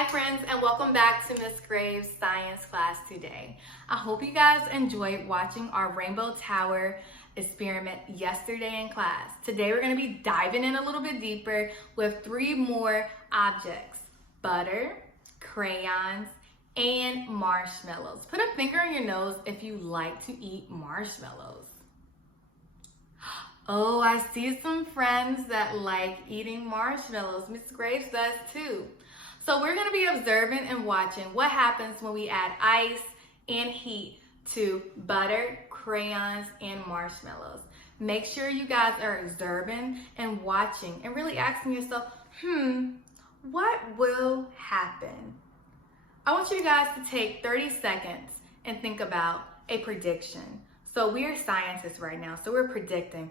Hi friends, and welcome back to Miss Graves' science class today. I hope you guys enjoyed watching our Rainbow Tower experiment yesterday in class. Today we're going to be diving in a little bit deeper with 3 more objects: butter, crayons, and marshmallows. Put a finger on your nose if you like to eat marshmallows. Oh, I see some friends that like eating marshmallows. Miss Graves does too. So we're going to be observing and watching what happens when we add ice and heat to butter, crayons, and marshmallows. Make sure you guys are observing and watching and really asking yourself, what will happen? I want you guys to take 30 seconds and think about a prediction. So we're scientists right now, so we're predicting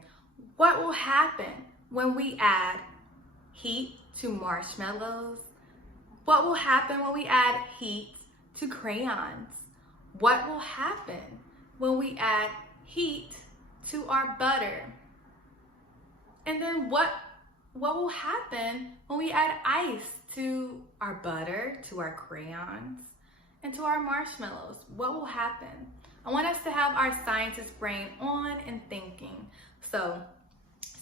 what will happen when we add heat to marshmallows. What will happen when we add heat to crayons? What will happen when we add heat to our butter? And then what will happen when we add ice to our butter, to our crayons, and to our marshmallows? What will happen? I want us to have our scientist brain on and thinking. So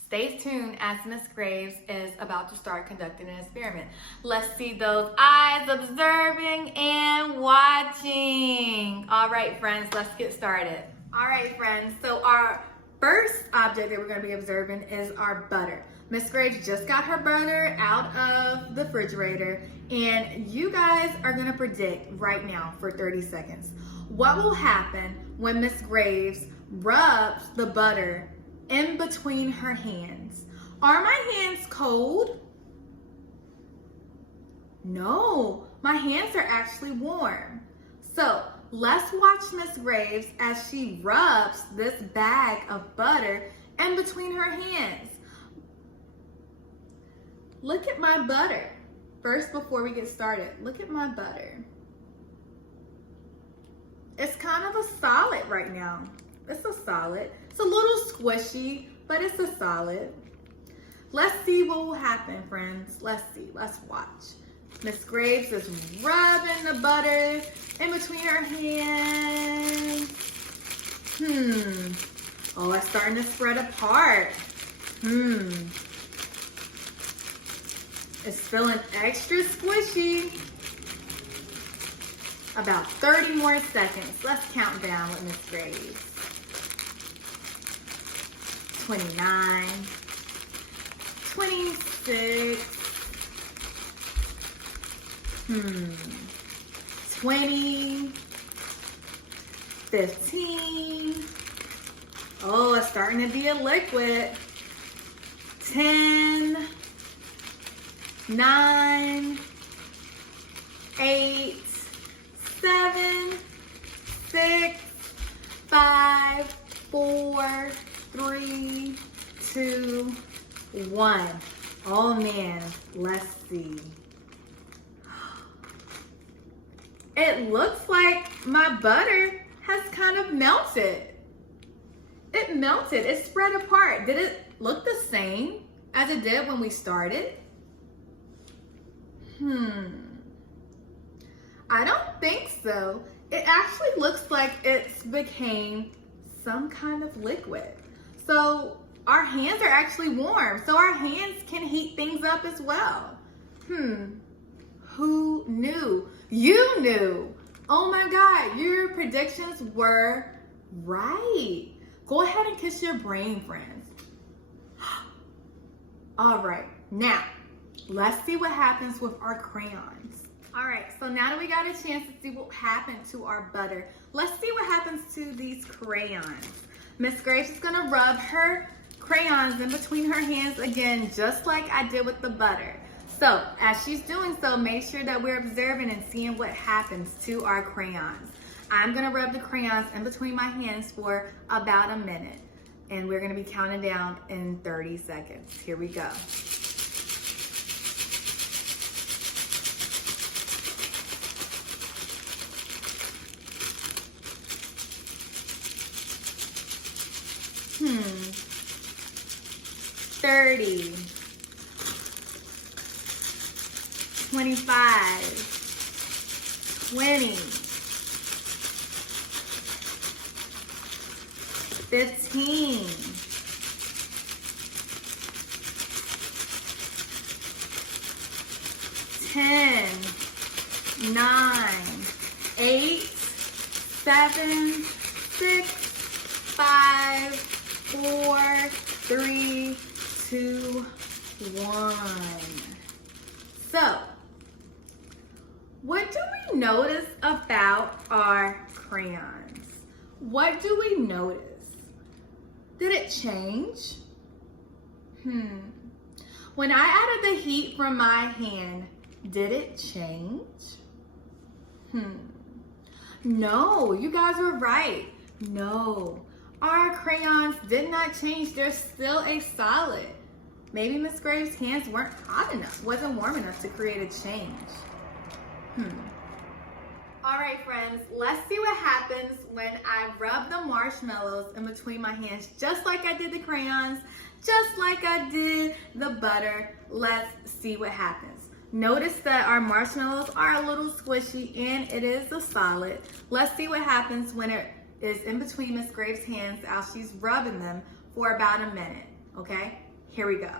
stay tuned as Miss Graves is about to start conducting an experiment. Let's see those eyes observing and watching. All right, friends, let's get started. All right, friends, so our first object that we're going to be observing is our butter. Miss Graves just got her butter out of the refrigerator, and you guys are going to predict right now for 30 seconds what will happen when Miss Graves rubs the butter in between her hands. Are my hands cold? No, my hands are actually warm. So let's watch Miss Graves as she rubs this bag of butter in between her hands. Look at my butter. First, before we get started, look at my butter. It's kind of a solid right now. It's a solid. It's a little squishy, but it's a solid. Let's see what will happen, friends. Let's see. Let's watch. Miss Graves is rubbing the butter in between her hands. Oh, it's starting to spread apart. It's feeling extra squishy. About 30 more seconds. Let's count down with Miss Graves. 29, 26, 20, 15. Oh, it's starting to be a liquid. 10, 9, 8, 7, 6, 5, 4, 3, 2, 1. Oh man, let's see. It looks like my butter has kind of melted. It melted, it spread apart. Did it look the same as it did when we started? I don't think so. It actually looks like it's became some kind of liquid. So our hands are actually warm. So our hands can heat things up as well. Who knew? You knew. Oh my God, your predictions were right. Go ahead and kiss your brain, friends. All right, now let's see what happens with our crayons. All right, so now that we got a chance to see what happened to our butter, let's see what happens to these crayons. Miss Graves is gonna rub her crayons in between her hands again, just like I did with the butter. So as she's doing so, make sure that we're observing and seeing what happens to our crayons. I'm gonna rub the crayons in between my hands for about a minute, and we're gonna be counting down in 30 seconds. Here we go. Hmm. 30, 25, 20, 15, 10, 9, 8, 7, 6, 5, 4, 3, 2, 1. So, what do we notice about our crayons? What do we notice? Did it change? When I added the heat from my hand, did it change? No, you guys were right. No, our crayons did not change. They're still a solid. Maybe Miss Graves' hands weren't hot enough, wasn't warm enough to create a change. All right, friends, let's see what happens when I rub the marshmallows in between my hands, just like I did the crayons, just like I did the butter. Let's see what happens. Notice that our marshmallows are a little squishy and it is a solid. Let's see what happens when it is in between Miss Graves' hands as she's rubbing them for about a minute, okay? Here we go.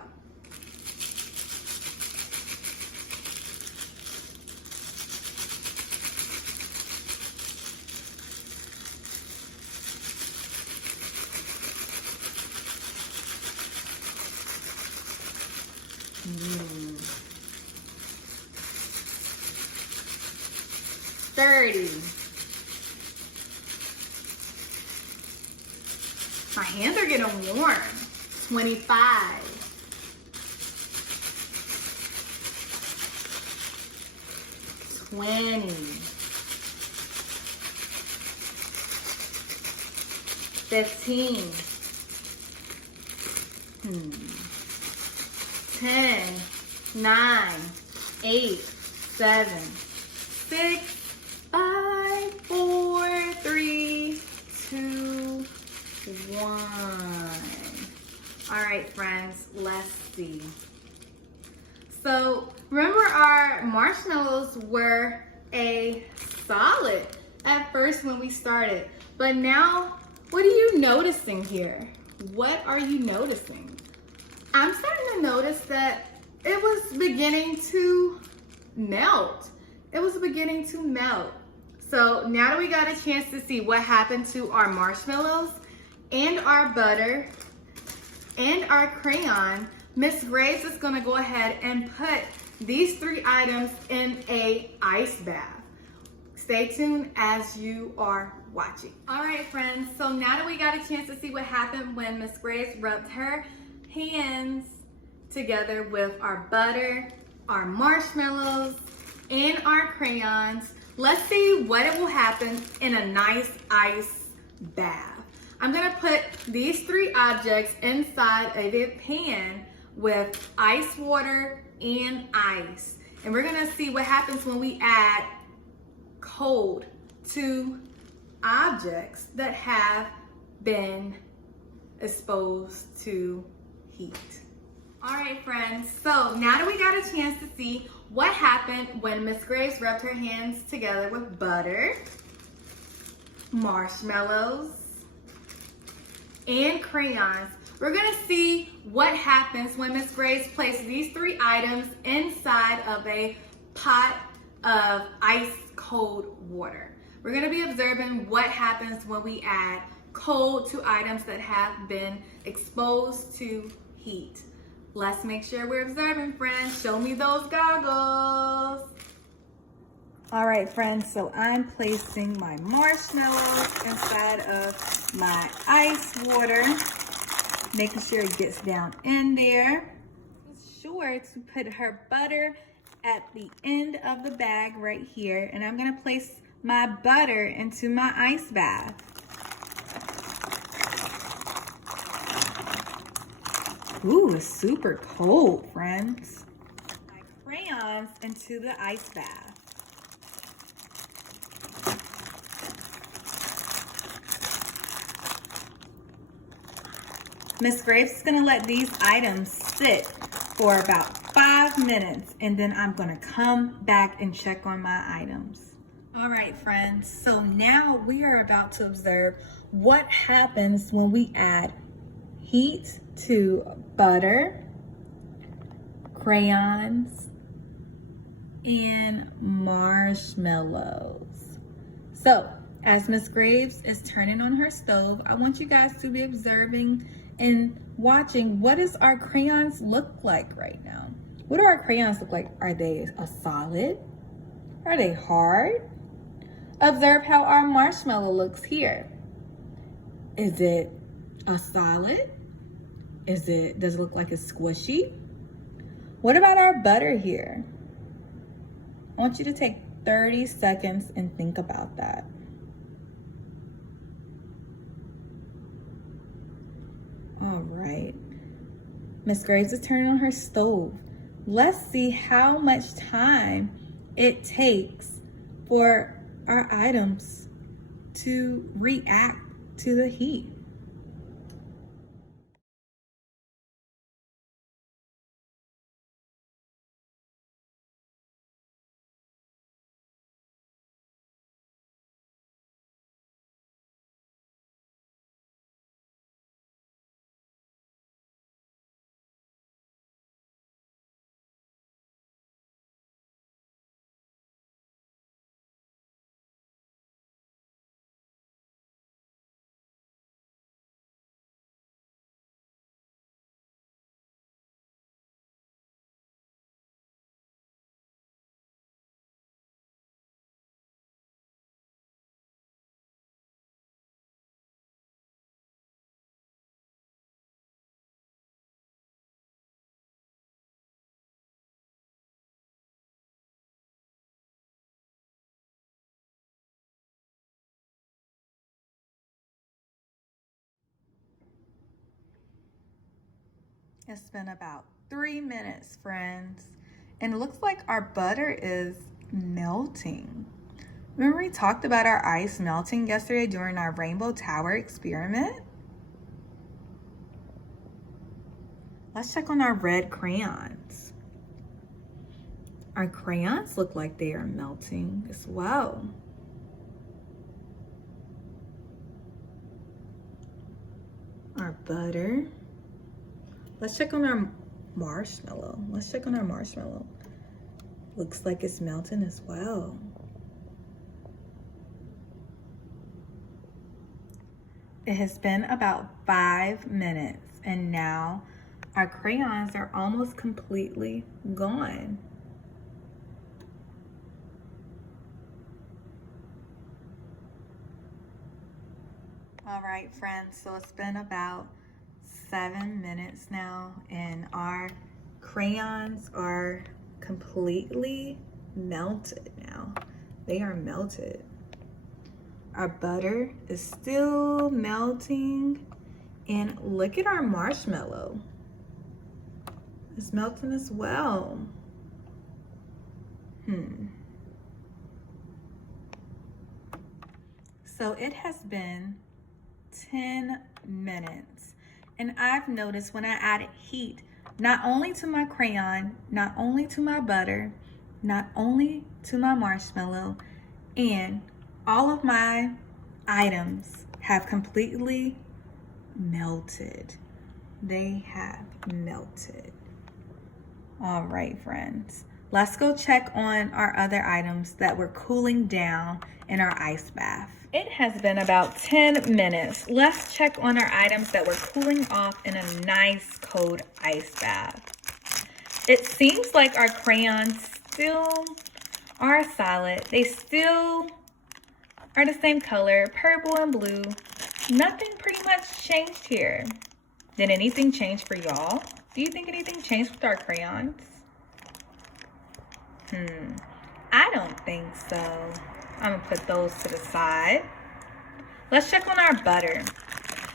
Mm. 30. My hands are getting warm. 25. 20. 15. 10, 9, 8, 7, 6, 5, 4, 3, 2, 1. All right, friends, let's see. So remember our marshmallows were a solid at first when we started, but now what are you noticing here? What are you noticing? I'm starting to notice that it was beginning to melt. It was beginning to melt. So now that we got a chance to see what happened to our marshmallows and our butter and our crayon, Miss Graves is gonna go ahead and put these 3 items in a ice bath. Stay tuned as you are watching. All right, friends, so now that we got a chance to see what happened when Miss Graves rubbed her hands together with our butter, our marshmallows, and our crayons, let's see what will happen in a nice ice bath. I'm gonna put these 3 objects inside of a pan with ice water and ice. And we're gonna see what happens when we add cold to objects that have been exposed to heat. All right, friends, so now that we got a chance to see what happened when Miss Graves rubbed her hands together with butter, marshmallows, and crayons, we're gonna see what happens when Miss Graves places these 3 items inside of a pot of ice cold water. We're gonna be observing what happens when we add cold to items that have been exposed to heat. Let's make sure we're observing, friends. Show me those goggles. All right, friends, so I'm placing my marshmallows inside of my ice water, making sure it gets down in there. Be sure to put her butter at the end of the bag right here, and I'm gonna place my butter into my ice bath. Ooh, it's super cold, friends. My crayons into the ice bath. Miss Graves is gonna let these items sit for about 5 minutes, and then I'm gonna come back and check on my items. All right, friends, so now we are about to observe what happens when we add heat to butter, crayons, and marshmallows. So, as Miss Graves is turning on her stove, I want you guys to be observing and watching what does our crayons look like right now. What do our crayons look like? Are they a solid? Are they hard? Observe how our marshmallow looks here. Is it a solid? Does it look like it's squishy? What about our butter here? I want you to take 30 seconds and think about that. All right. Miss Graves is turning on her stove. Let's see how much time it takes for our items to react to the heat. It's been about 3 minutes, friends, and it looks like our butter is melting. Remember we talked about our ice melting yesterday during our Rainbow Tower experiment? Let's check on our red crayons. Our crayons look like they are melting as well. Our butter. Let's check on our marshmallow. Looks like it's melting as well. It has been about 5 minutes and now our crayons are almost completely gone. All right, friends, so it's been about 7 minutes now and our crayons are completely melted now. They are melted. Our butter is still melting and look at our marshmallow. It's melting as well. So it has been 10 minutes and I've noticed when I added heat, not only to my crayon, not only to my butter, not only to my marshmallow, and all of my items have completely melted. They have melted. All right, friends. Let's go check on our other items that were cooling down in our ice bath. It has been about 10 minutes. Let's check on our items that were cooling off in a nice cold ice bath. It seems like our crayons still are solid. They still are the same color, purple and blue. Nothing pretty much changed here. Did anything change for y'all? Do you think anything changed with our crayons? I don't think so. I'm gonna put those to the side. Let's check on our butter.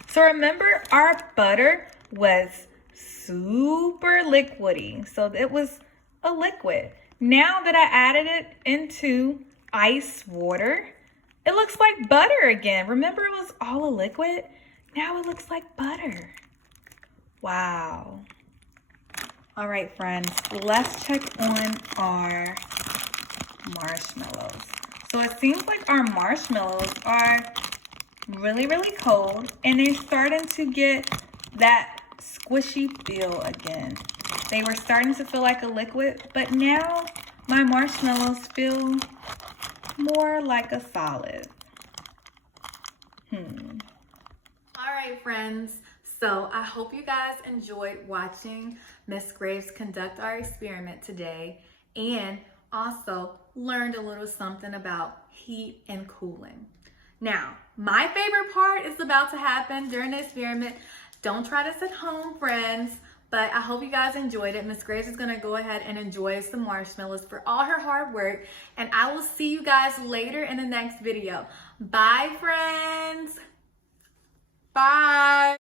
So remember, our butter was super liquidy. So it was a liquid. Now that I added it into ice water, it looks like butter again. Remember, it was all a liquid? Now it looks like butter. Wow. All right, friends, let's check on our marshmallows. So it seems like our marshmallows are really, really cold, and they're starting to get that squishy feel again. They were starting to feel like a liquid, but now my marshmallows feel more like a solid. All right, friends. So I hope you guys enjoyed watching Miss Graves conduct our experiment today, and also learned a little something about heat and cooling. Now, my favorite part is about to happen during the experiment. Don't try this at home, friends, but I hope you guys enjoyed it. Miss Graves is gonna go ahead and enjoy some marshmallows for all her hard work, and I will see you guys later in the next video. Bye, friends. Bye.